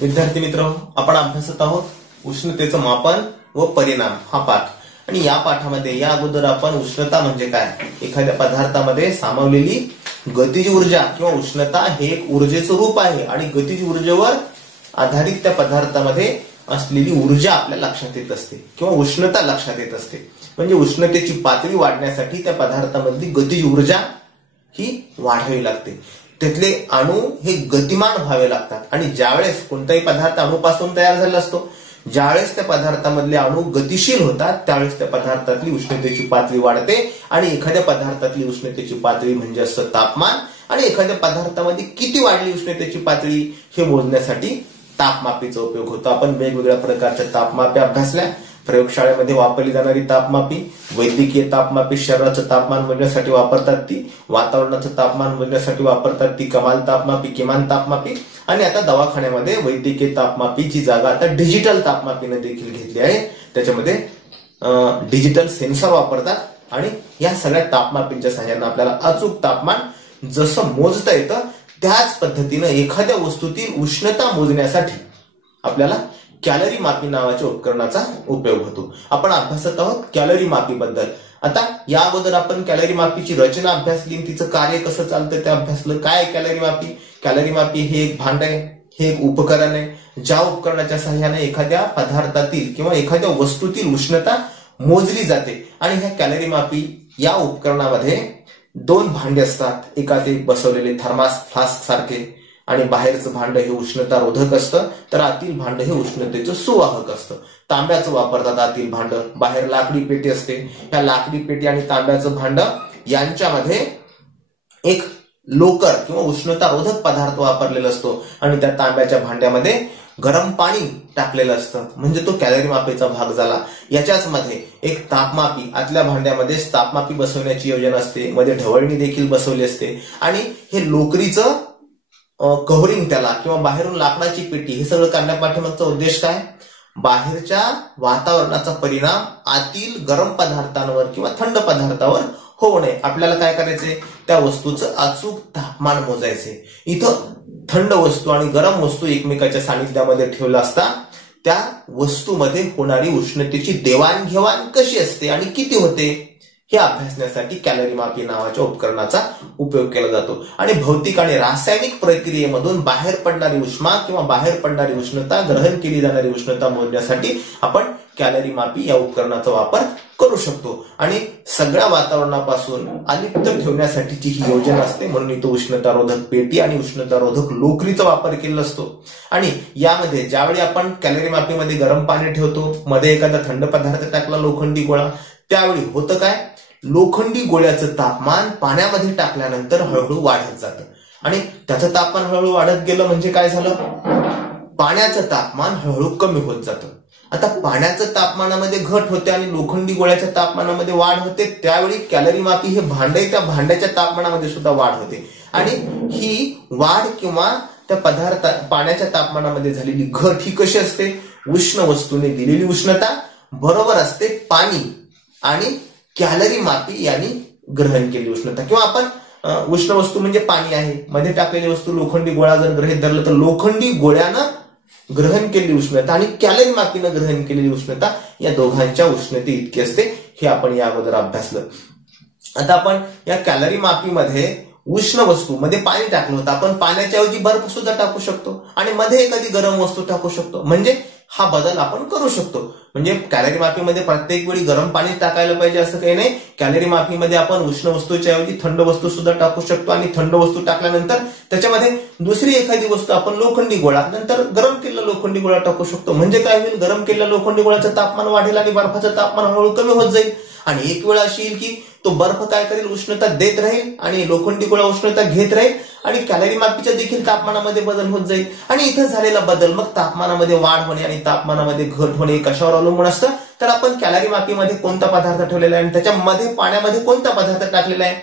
विद्यार्थी मित्र, आपण अभ्यासत आहोत उष्णतेचं मापन व परिणाम हा पाठ। आणि या पाठामध्ये या अगोदर आपण उष्णता म्हणजे काय, एखाद्या पदार्थामध्ये सामावलेली गतिज ऊर्जा किंवा उष्णता हे एक ऊर्जेचं रूप आहे आणि गतिज ऊर्जेवर आधारित त्या पदार्थामध्ये असलेली ऊर्जा आपल्या लक्षात येत असते किंवा उष्णता लक्षात येत असते। म्हणजे उष्णतेची पातळी वाढण्यासाठी त्या पदार्थामधली गतिज ऊर्जा ही वाढवावी लागते, त्यातले अणु हे गतिमान व्हावे लागतात। आणि ज्यावेळेस कोणताही पदार्थ अणुपासून तयार झाला असतो, ज्यावेळेस त्या पदार्थामधले अणु गतिशील होतात त्यावेळेस त्या पदार्थातली उष्णतेची पातळी वाढते। आणि एखाद्या पदार्थातली उष्णतेची पातळी म्हणजे असतं तापमान। आणि एखाद्या पदार्थामध्ये किती वाढली उष्णतेची पातळी हे मोजण्यासाठी तापमापीचा उपयोग होतो। आपण वेगवेगळ्या प्रकारच्या तापमापे अभ्यासल्या। प्रयोगशाळेमध्ये वापरली जाणारी तापमापी, वैद्यकीय तापमापी शरीराचं तापमान मोजण्यासाठी वापरतात ती, वातावरणाचं तापमान मोजण्यासाठी वापरतात ती कमाल तापमापी, किमान तापमापी। आणि आता दवाखान्यामध्ये वैद्यकीय तापमापीची जागा आता डिजिटल तापमापीने देखील घेतली आहे। त्याच्यामध्ये डिजिटल सेन्सर वापरतात आणि या सगळ्या तापमापींच्या सहाय्याने आपल्याला अचूक तापमान जसं मोजता येतं त्याच पद्धतीने एखाद्या वस्तूतील उष्णता मोजण्यासाठी आपल्याला कॅलरी मापी नावाच्या उपकरणाचा उपयोग होतो। आपण अभ्यासत आहोत कॅलरी मापी बद्दल। आता या अगोदर आपण कॅलरी मापीची रचना अभ्यासली, तिचं कार्य कसं चालतं ते अभ्यासलं। काय कॅलरी मापी? कॅलरी मापी हे एक भांड आहे, हे एक उपकरण आहे ज्या उपकरणाच्या सहाय्याने एखाद्या पदार्थातील किंवा एखाद्या वस्तूतील उष्णता मोजली जाते। आणि ह्या कॅलरी मापी या उपकरणामध्ये दोन भांडे असतात, एकात एक बसवलेले थर्मास फ्लास्क सारखे आणि बाहेरचं भांड हे उष्णता रोधक असतं, तर आतील भांड हे उष्णतेचं सुवाहक असतं। तांब्याचं वापरतात आतील भांड, बाहेर लाकडी पेटी असते। या लाकडी पेटी आणि तांब्याचं भांड यांच्यामध्ये एक लोकर किंवा उष्णता रोधक पदार्थ वापरलेला असतो आणि त्या तांब्याच्या भांड्यामध्ये गरम पाणी टाकलेलं असतं, म्हणजे तो कॅलरी मापीचा भाग झाला। याच्याच मध्ये एक तापमापी, आतल्या भांड्यामध्ये तापमापी बसवण्याची योजना असते, मध्ये ढवळणी देखील बसवली असते। आणि हे लोकरीचं कव्हरिंग त्याला किंवा बाहेरून लाकडाची पेटी, हे सगळं करण्यापाठीमागचा उद्देश काय? बाहेरच्या वातावरणाचा परिणाम आतील गरम पदार्थांवर किंवा थंड पदार्थावर होऊ नये। आपल्याला काय करायचंय? त्या वस्तूचं अचूक तापमान मोजायचे। इथं थंड वस्तू आणि गरम वस्तू एकमेकाच्या सानिध्यामध्ये ठेवला असता त्या वस्तूमध्ये होणारी उष्णतेची देवाणघेवाण कशी असते आणि किती होते हे अभ्यासण्यासाठी कॅलरी मापी नावाच्या उपकरणाचा उपयोग केला जातो। आणि भौतिक आणि रासायनिक प्रक्रियेमधून बाहेर पडणारी उष्मा किंवा बाहेर पडणारी उष्णता, ग्रहण केली जाणारी उष्णता मोजण्यासाठी आपण कॅलरी मापी या उपकरणाचा वापर करू शकतो। आणि सगळ्या वातावरणापासून अलिप्त ठेवण्यासाठीची ही योजना असते, म्हणून इथं उष्णता रोधक पेटी आणि उष्णता रोधक लोकरीचा वापर केला असतो। आणि यामध्ये ज्यावेळी आपण कॅलरी मापीमध्ये गरम पाणी ठेवतो, मध्ये एखादा थंड पदार्थ टाकला, लोखंडी गोळा, त्यावेळी होतं काय? लोखंडी गोळ्याचं तापमान पाण्यामध्ये टाकल्यानंतर हळूहळू वाढत जातं आणि त्याचं तापमान हळूहळू वाढत गेलं म्हणजे काय झालं? पाण्याचं तापमान हळूहळू कमी होत जातं। आता पाण्याचं तापमानामध्ये घट होते आणि लोखंडी गोळ्याच्या तापमानामध्ये वाढ होते, त्यावेळी कॅलरी मापी हे भांडे, त्या भांड्याच्या तापमानामध्ये सुद्धा वाढ होते। आणि ही वाढ किंवा त्या पाण्याच्या तापमानामध्ये झालेली घट ही कशी असते? उष्ण वस्तूने दिलेली उष्णता बरोबर असते पाणी आणि कॅलरी मापी यांनी ग्रहण केलेली उष्णता। किंवा आपण उष्ण वस्तू म्हणजे पाणी आहे, मध्ये टाकलेली वस्तू लोखंडी गोळा जर गृहीत धरलं तर लोखंडी गोळ्यानं ग्रहण केलेली उष्णता आणि कॅलरी मापीनं ग्रहण केलेली उष्णता या दोघांच्या उष्णते इतकी असते, हे आपण या अगोदर अभ्यासलं। आता आपण या कॅलरी मापीमध्ये उष्ण वस्तू मध्ये पाणी टाकलं होतं, आपण पाण्याच्या ऐवजी बर्फ सुद्धा टाकू शकतो आणि मध्ये एखादी गरम वस्तू टाकू शकतो, म्हणजे हा बदल आपण करू शकतो। म्हणजे कॅलरी मापीमध्ये प्रत्येक वेळी गरम पाणी टाकायला पाहिजे असं काही नाही। कॅलरी मापीमध्ये आपण उष्ण वस्तूच्या ऐवजी थंड वस्तू सुद्धा टाकू शकतो आणि थंड वस्तू टाकल्यानंतर त्याच्यामध्ये दुसरी एखादी वस्तू, आपण लोखंडी गोळा, नंतर गरम केलेला लोखंडी गोळा टाकू शकतो। म्हणजे काय होईल? गरम केलेल्या लोखंडी गोळ्याचं तापमान वाढेल आणि बर्फाचं तापमान हळूहळू कमी होत जाईल। आणि एक वेळ अशी येईल की तो बर्फ काय करेल? उष्णता देत राहील आणि लोखंडी गोळा उष्णता घेत राहील आणि कॅलरी मापीच्या देखील तापमानामध्ये बदल होत जाईल। आणि इथं झालेला बदल मग तापमानामध्ये वाढ होणे आणि तापमानामध्ये घट होणे कशावर अवलंबून असतं? तर आपण कॅलरी मापीमध्ये कोणता पदार्थ ठेवलेला आहे आणि त्याच्यामध्ये पाण्यामध्ये कोणता पदार्थ टाकलेला आहे,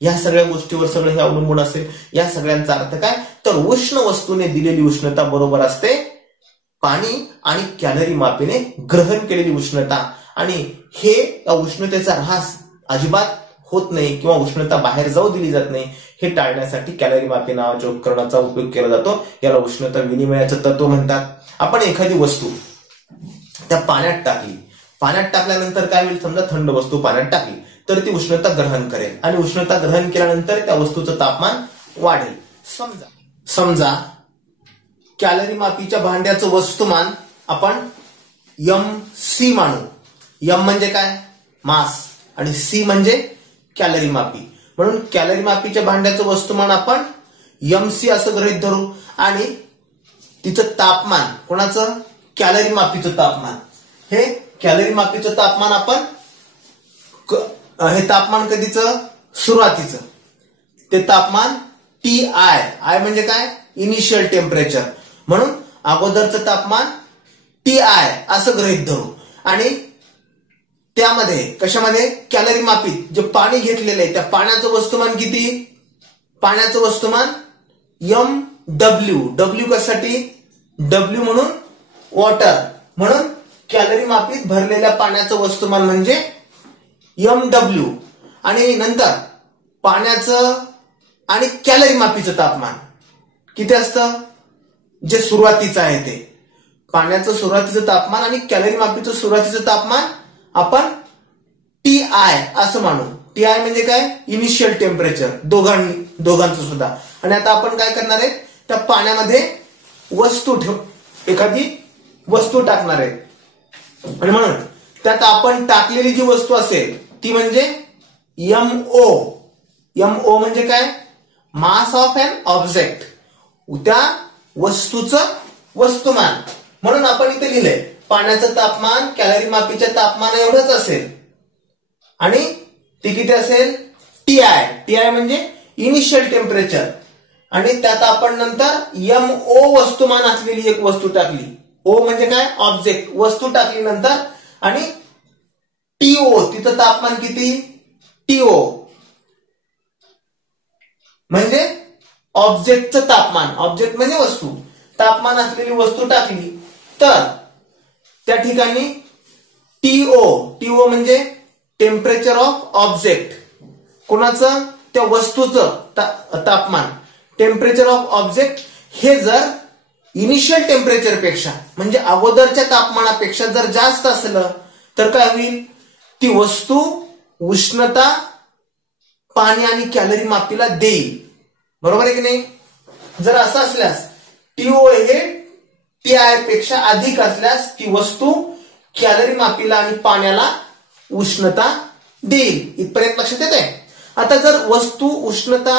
या सगळ्या गोष्टीवर सगळं हे अवलंबून असेल। या सगळ्यांचा अर्थ काय? तर उष्ण वस्तूने दिलेली उष्णता बरोबर असते पाणी आणि कॅलरी मापीने ग्रहण केलेली उष्णता। आणि हे उष्णतेचा ऱ्हास अजिबात होत नाही किंवा उष्णता बाहेर जाऊ दिली जात नाही, हे टाळण्यासाठी कॅलरी मापी नावाच्या उपकरणाचा उपयोग केला जातो. याला उष्णता विनिमयाचं तत्व म्हणतात. आपण एखादी वस्तू त्या पाण्यात टाकली, पाण्यात टाकल्यानंतर काय होईल, समजा थंड वस्तू पाण्यात टाकली तर ती उष्णता ग्रहण करेल आणि उष्णता ग्रहण केल्यानंतर त्या वस्तूचं तापमान वाढेल. समजा कॅलरी मापीच्या भांड्याचं वस्तुमान आपण MC मानू. M म्हणजे काय, मास, आणि C म्हणजे कॅलरी मापी. म्हणून कॅलरी मापीच्या भांड्याचं वस्तुमान आपण MC असं गृहीत धरू आणि तिचं तापमान, कोणाचं, कॅलरी मापीचं तापमान, हे कॅलरी मापीचं तापमान आपण, हे तापमान कधीचं, सुरुवातीचं, ते तापमान TI म्हणजे काय, इनिशियल टेम्परेचर. म्हणून अगोदरचं तापमान TI असं गृहीत धरू आणि त्यामध्ये कशामध्ये, कॅलरी मापीत जे पाणी घेतलेलं आहे त्या पाण्याचं वस्तुमान किती, पाण्याचं वस्तुमान MW. W कशासाठी, W म्हणून वॉटर, म्हणून कॅलरी मापीत भरलेल्या पाण्याचं वस्तुमान म्हणजे MW. आणि नंतर पाण्याचं आणि कॅलरी मापीचं तापमान किती असतं, जे सुरुवातीचं आहे ते पाण्याचं सुरुवातीचं तापमान आणि कॅलरी मापीचं सुरुवातीचं तापमान आपण TI असं मानू. TI म्हणजे काय, इनिशियल टेम्परेचर, दोघांचं सुद्धा. आणि आता आपण काय करणार आहे, त्या पाण्यामध्ये वस्तू एखादी वस्तू टाकणार आहे आणि म्हणून त्यात आपण टाकलेली जी वस्तू असेल ती म्हणजे MO. MO म्हणजे काय, मास ऑफ एन ऑब्जेक्ट, त्या वस्तूचं वस्तुमान. म्हणून आपण इथे लिहिलंय पाण्याचं तापमान कॅलरी मापीच्या तापमान एवढंच असेल आणि ते किती असेल, TI म्हणजे इनिशियल टेम्परेचर. आणि त्यात आपण नंतर MO वस्तुमान असलेली एक वस्तू टाकली. O म्हणजे काय, ऑब्जेक्ट, वस्तू टाकली नंतर, आणि TO तिचं तापमान किती, TO म्हणजे ऑब्जेक्टचं तापमान, ऑब्जेक्ट म्हणजे वस्तू, तापमान असलेली वस्तू टाकली तर त्या ठिकाणी TO म्हणजे टेम्परेचर ऑफ ऑब्जेक्ट, कोणाचं, त्या वस्तूचं तापमान, टेम्परेचर ऑफ ऑब्जेक्ट, हे जर इनिशियल टेम्परेचर पेक्षा म्हणजे अगोदरच्या तापमानापेक्षा जर जास्त असलं तर काय होईल, ती वस्तू उष्णता पाणी आणि कॅलरी मापीला देईल. बरोबर आहे की नाही. जर असं असल्यास TO हे TI पेक्षा अधिक असल्यास ती वस्तू कॅलरी मापीला आणि पाण्याला उष्णता देईल. इथपर्यंत लक्षात येते. आता जर वस्तू उष्णता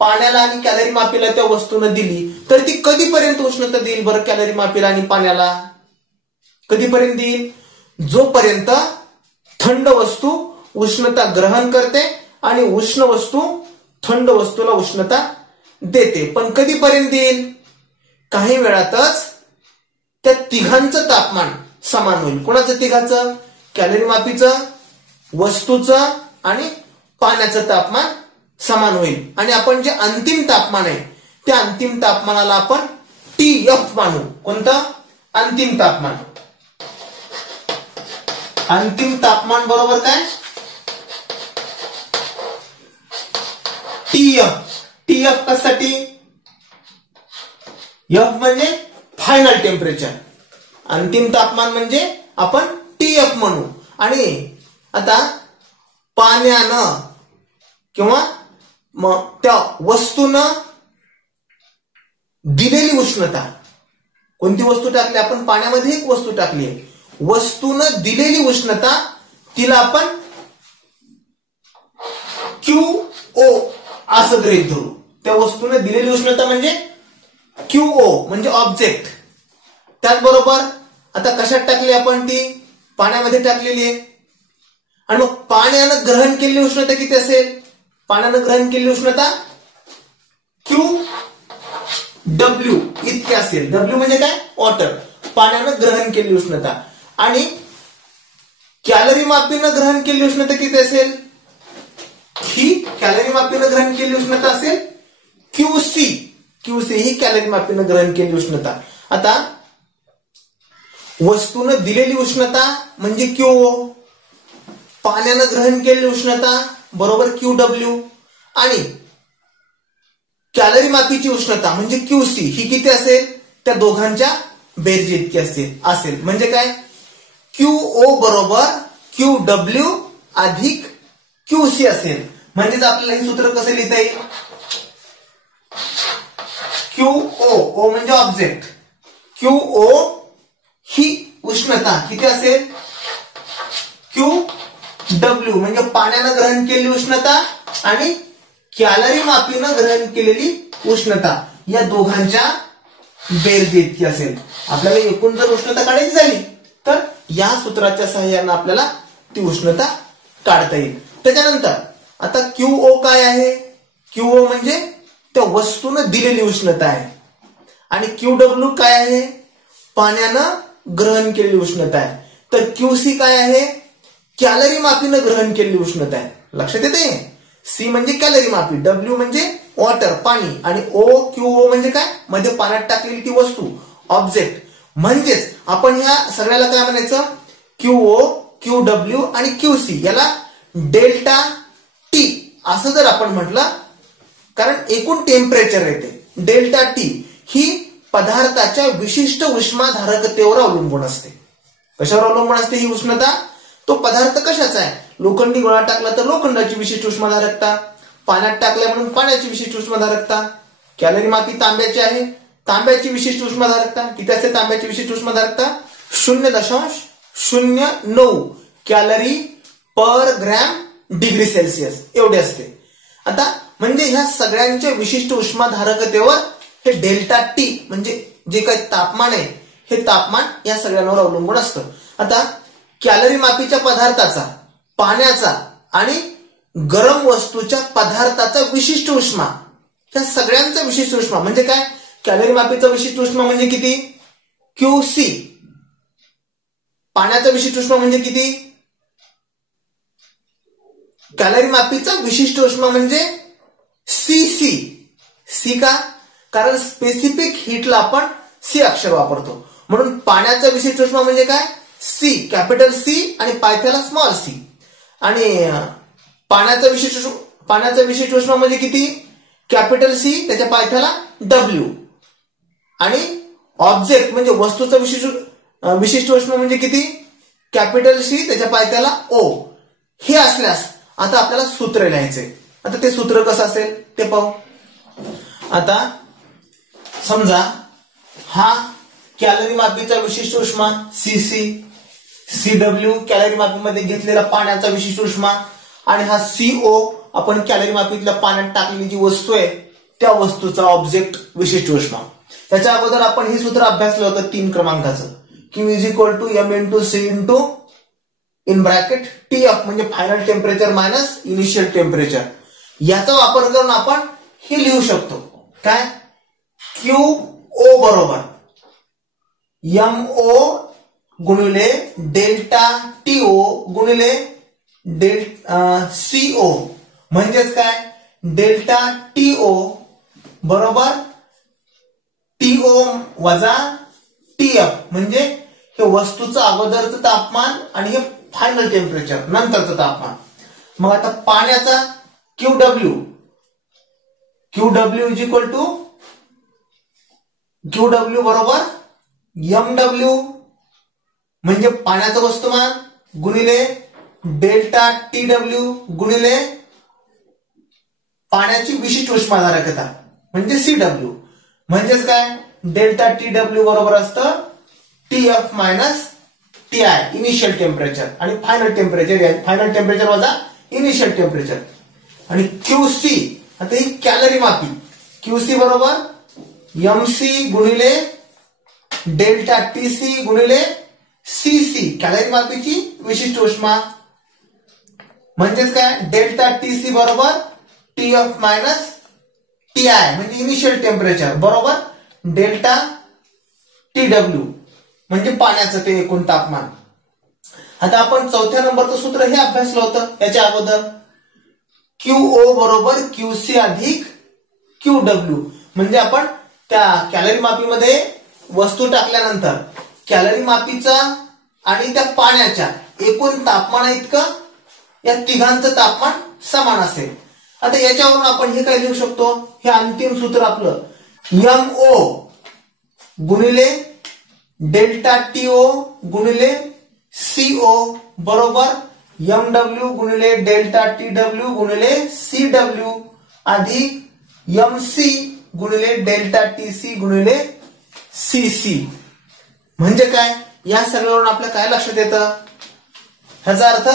पाण्याला आणि कॅलरी मापीला त्या वस्तूने दिली तर ती कधीपर्यंत उष्णता देईल बरं, कॅलरी मापीला आणि पाण्याला कधीपर्यंत देईल, जोपर्यंत थंड वस्तू उष्णता ग्रहण करते आणि उष्ण वस्तू थंड वस्तूला उष्णता देते. पण कधीपर्यंत देईल, काही वेळातच त्या तिघांचं तापमान समान होईल. कोणाचं तिघाचं, कॅलरी मापीचं, वस्तूचं आणि पाण्याचं तापमान समान होईल. आणि आपण जे अंतिम तापमान आहे त्या अंतिम तापमानाला आपण TF मानू. कोणतं, अंतिम तापमान. अंतिम तापमान बरोबर काय, TF कशासाठी, F म्हणजे फायनल टेम्परेचर, अंतिम तापमान म्हणजे आपण TF म्हणू. आणि आता पाण्यानं किंवा त्या वस्तूनं दिलेली उष्णता, कोणती वस्तू टाकली आपण, पाण्यामध्ये एक वस्तू टाकली आहे, वस्तूनं दिलेली उष्णता तिला आपण QO असं गृहीत धरू. त्या वस्तूने दिलेली उष्णता म्हणजे QO म्हणजे ऑब्जेक्ट. त्याचबरोबर आता कशात टाकली आपण, ती पाण्यामध्ये टाकलेली आहे. आणि मग पाण्यानं ग्रहण केलेली उष्णता किती असेल, पाण्यानं ग्रहण केलेली उष्णता QW इतकी असेल. W म्हणजे काय, वॉटर, पाण्यानं ग्रहण केलेली उष्णता. आणि कॅलरी मापीनं ग्रहण केलेली उष्णता किती असेल, ही कॅलरी मापीनं ग्रहण केलेली उष्णता असेल QC ही कॅलरी मापीनं ग्रहण केलेली उष्णता. आता वस्तूनं दिलेली उष्णता म्हणजे QO, पाण्यानं ग्रहण केलेली उष्णता बरोबर QW आणि कॅलरी मापीची उष्णता म्हणजे QC ही किती असेल, त्या दोघांच्या बेरजे इतकी असेल. म्हणजे काय, QO बरोबर QW अधिक QC असेल. म्हणजेच आपल्याला हे सूत्र कसं लिहिता येईल, QO म्हणजे ऑब्जेक्ट, QO ही उष्णता किती असेल, QW म्हणजे पाण्यानं ग्रहण केलेली उष्णता आणि कॅलरी मापीनं ग्रहण केलेली उष्णता या दोघांच्या बेरजे इतकी असेल. आपल्याला एकूण जर उष्णता काढायची झाली तर या सूत्राच्या सहाय्याने आपल्याला ती उष्णता काढता येईल. त्याच्यानंतर आता QO काय आहे, QO म्हणजे त्या वस्तूनं दिलेली उष्णता आहे आणि QW काय आहे, पाण्यानं ग्रहण केलेली उष्णता आहे. तर QC काय आहे, कॅलरी मापीनं ग्रहण केलेली उष्णता आहे. लक्षात येते, C म्हणजे कॅलरी मापी, W म्हणजे वॉटर पाणी आणि QO म्हणजे काय, मध्ये पाण्यात टाकलेली ती वस्तू ऑब्जेक्ट. म्हणजेच आपण ह्या सगळ्याला काय म्हणायचं, QO QW आणि QC याला डेल्टा T असं जर आपण म्हटलं, कारण एकूण टेम्परेचर येते. डेल्टा T ही पदार्थाच्या विशिष्ट उष्माधारकतेवर अवलंबून असते. कशावर अवलंबून असते ही उष्णता, तो पदार्थ कशाचा आहे, लोखंडी गोळा टाकला तर लोखंडाची विशिष्ट उष्माधारकता, पाण्यात टाकल्या म्हणून पाण्याची विशिष्ट उष्माधारकता, कॅलरी मापी तांब्याची आहे, तांब्याची विशिष्ट उष्माधारकता किती असते, तांब्याची विशिष्ट उष्माधारकता 0.09 कॅलरी पर ग्रॅम डिग्री सेल्सिअस एवढे असते. आता म्हणजे ह्या सगळ्यांच्या विशिष्ट उष्माधारकतेवर हे डेल्टा T म्हणजे जे काही तापमान आहे हे तापमान या सगळ्यांवर अवलंबून असतं. आता कॅलरी मापीच्या पदार्थाचा, पाण्याचा आणि गरम वस्तूच्या पदार्थाचा विशिष्ट उष्मा, या सगळ्यांचा विशिष्ट उष्मा म्हणजे काय, कॅलरी मापीचा विशिष्ट उष्मा म्हणजे किती, QC, पाण्याचा विशिष्ट उष्मा म्हणजे किती, कॅलरी मापीचा विशिष्ट उष्मा म्हणजे CC. C का, कारण स्पेसिफिक हीटला आपण C अक्षर वापरतो, म्हणून पाण्याचा विशिष्ट उष्मा म्हणजे काय, C, कॅपिटल C आणि पायथ्याला स्मॉल c. आणि पाण्याचा विशिष्ट उष्मा म्हणजे किती, कॅपिटल C त्याच्या पायथ्याला W. आणि ऑब्जेक्ट म्हणजे वस्तूचा विशिष्ट उष्मा म्हणजे किती, कॅपिटल C त्याच्या पायथ्याला O. हे असल्यास आता आपल्याला सूत्र लिहायचे. आता ते सूत्र कसं असेल ते पाहू. आता समजा हा कॅलरी मापीचा विशिष्ट उष्मा CC, CW कॅलरी मापीमध्ये घेतलेला पाण्याचा विशिष्ट उष्मा आणि हा CO आपण कॅलरी मापीतल्या पाण्यात टाकलेली जी वस्तू आहे त्या वस्तूचा ऑब्जेक्ट विशिष्ट उष्मा. त्याच्या अगोदर आपण हे सूत्र अभ्यासलं होतं 3 क्रमांकाचं, Q = M × C in bracket TF म्हणजे final temperature minus initial temperature. याचा वापर करून आपण हे लिहू शकतो काय, QO बरोबर MO गुणिले डेल्टा TO गुणिले CO. म्हणजेच काय, डेल्टा TO बरोबर TO वजा TF म्हणजे हे वस्तूचं अगोदरचं तापमान आणि हे फायनल टेम्परेचर नंतरचं तापमान. मग आता पाण्याचा QW बरोबर MW म्हणजे पाण्याचं वस्तुमान गुणिले डेल्टा TW गुणिले पाण्याची विशिष्ट उष्माधारकता म्हणजे CW. म्हणजेच काय, डेल्टा TW बरोबर असतं TF minus TI initial temperature आणि फायनल टेम्परेचर वजा इनिशियल टेम्परेचर. आणि QC आता ही कॅलरी मापी, QC बरोबर MC गुणिले डेल्टा TC गुणिले CC कॅलरी मापीची विशिष्ट उष्मा. म्हणजेच काय, डेल्टा TC बरोबर TF मायनस TI म्हणजे इनिशियल टेम्परेचर बरोबर डेल्टा TW म्हणजे पाण्याचं ते एकूण तापमान. आता आपण चौथ्या नंबरचं सूत्र हे अभ्यासलं होतं याच्या अगोदर, QO बरोबर QC अधिक QW. म्हणजे आपण त्या कॅलरी मापीमध्ये वस्तू टाकल्यानंतर कॅलरी मापीचा आणि त्या पाण्याच्या एकूण तापमान इतकं या तिघांचं तापमान समान असेल. आता याच्यावरून आपण हे काय लिहू शकतो, हे अंतिम सूत्र आपलं MO गुणिले डेल्टा TO गुणिले CO बरोबर MW गुणिले डेल्टा TW गुणिले CW अधिक MC गुणिले डेल्टा TC गुणिले CC. म्हणजे काय, या सगळ्यावरून आपल्या काय लक्षात येतं, ह्याचा अर्थ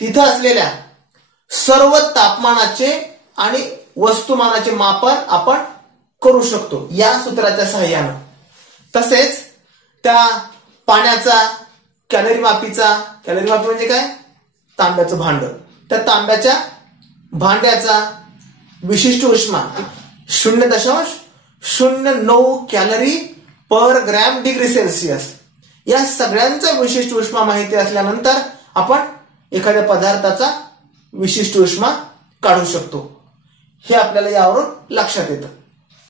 तिथं असलेल्या सर्व तापमानाचे आणि वस्तुमानाचे मापन आपण करू शकतो या सूत्राच्या सहाय्यानं. तसेच त्या पाण्याचा कॅलरी मापी म्हणजे काय, तांब्याचं भांड, त्या तांब्याच्या भांड्याचा विशिष्ट उष्मा 0.09 कॅलरी पर ग्रॅम डिग्री सेल्सिअस. या सगळ्यांचा विशिष्ट उष्मा माहिती असल्यानंतर आपण एखाद्या पदार्थाचा विशिष्ट उष्मा काढू शकतो. हे आपल्याला यावरून लक्षात येतं.